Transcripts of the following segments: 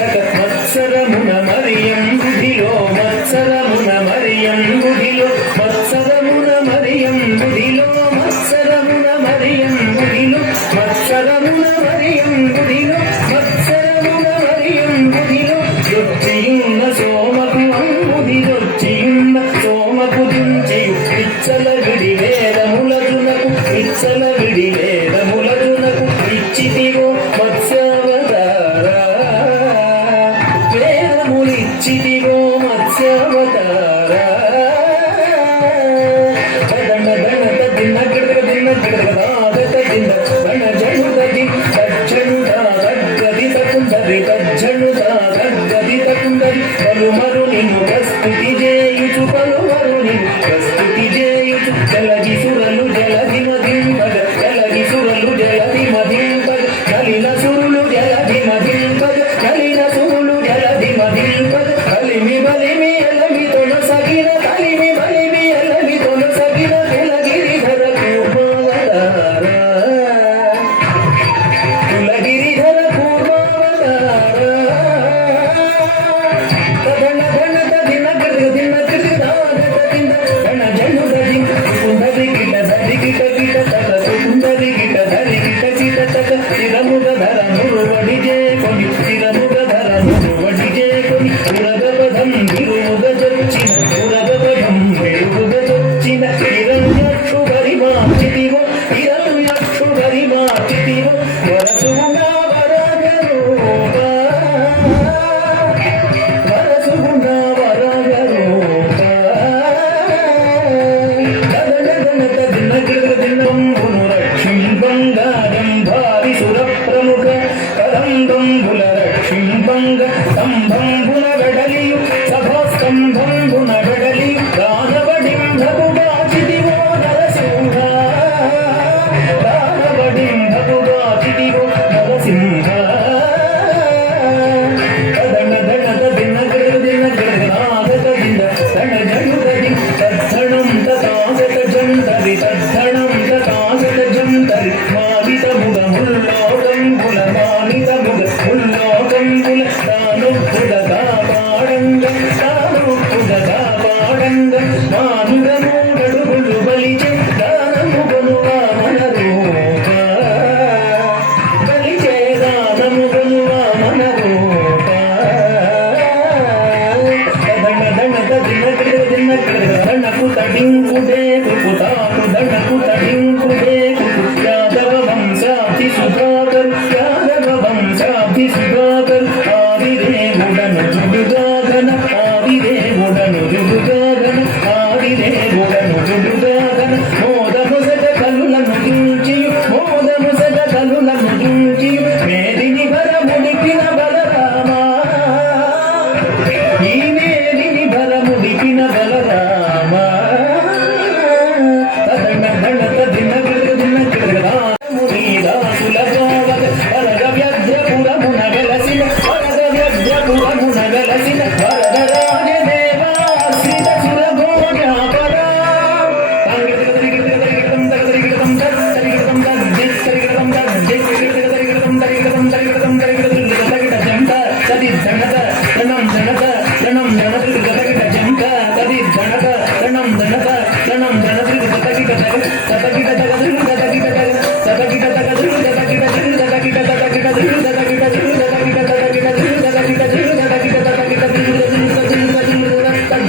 మత్సరమున మరియం గుడిలో మత్సరమున మరియం గుడిలో మత్సరమున మరియం గుడిలో మత్సరమున మరియం గుడిలో మత్సరమున మరియం గుడిలో మత్సరమున మరియం గుడిలో దొచ్చియున్న సోమకు అంబుదిదొచ్చియున్న సోమకు దుంచియు ఇచ్చల విడి వేదములజునకు ఇచ్చల విడి వేదములజునకు ఇచ్చితివో మత్స్యావతారా వేదములిచ్చితివో మత్స్యావతారా దణ దణ దిన్న గిడ దిన్న గిడ దాదత దిన్న దణ జణుదది తజ్జణుదా తగ్గది తకుందరి తజ్జణుదా తగ్గది తకుందరి పలుమరు నిన్ను ప్రస్తుతి చేయుచు పలుమరు నిన్ను ప్రస్తుతి చేయుచు జలది సురలు జలది మధింపగ జలది సురలు జలది మధింపగ కలిన సురులు జలది మధింపగ కలిన సురులు జలది మధింపగ కలిమి బలిమి ఎలమి తొలసగిన కలిమి బలిమి ఎలమి తొలసగిన కులగిరిధర కూర్మావతారా కులగిరిధర కూర్మావతారా దణ దణ దిన గిడ దిన గిడ దాదత దిన దణ జణుదది కుందరి గిట దరి గిట గిట తక కుందరి గిట దరి గిట గిట తక చిరముగ ధర మురువడి చేకొని చిరముగ ధర మురువడి చేకొని పురగపదం తిరుముగ చొచ్చిన పురగపదం వెలుగుగ చొచ్చిన హిరణ్యక్షు పరిమాచితివో హిరణ్యక్షు పరిమాచితివో వరసుగా వరగరూపా వరసుగా వరగరూపా దిన్నగిరిదిన్నంబును రక్షింపంగారం భావి సురప్రముఖ కదంబంబుల రక్షింపంగ స్తంభంబున వెడలియు సభాస్తంభంబున వెడలియు దానవడింభగుడాచిదివో నరసింహ దానవడింభగుడాచిదివో నరసింహ దణ దణ దిన్నగిరిదిన్నగిరినాదత దిన్న దణ జణుదది తద్ధణం తథాగత జంతరి తద్ధణం తథాగత జంతరి మానితముగ ముల్లోకంబుల మానితముగ ముల్లోకంబుల తానుప్పుడ కాపాడంగ తానుప్పుడ కాపాడంగ మానుగమూడడుగులు బలిచె దానముగను వామన రూప బలిచె దానముగను వామన రూప దణ దణ దిన దణకు తడింకుడే కుతాకు దణకు తడింకుడే యాదవ వంశాభి సుధాకర్ యాదవ వంశాభి సుధాకర్ ఆదిదేవుడను జుడుగాగన ఆదిదేవుడను జుడుగాగన ఆదిదేవుడను జుడుగాగన మోదముసట కలులను దించియు మోదముసట కలులను దించియు మేదిని భరముడికిన బలరామా ఈ మేదిని భరముడికిన బలరామా తదణ దణత దిన దిన మునీదాసుల పావక వరద వ్యద్రపురమున వెలసిన వరద వ్యద్రపురమున వెలసిన వరద రాజదేవాశ్రిత సురభోజాపరా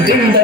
దింద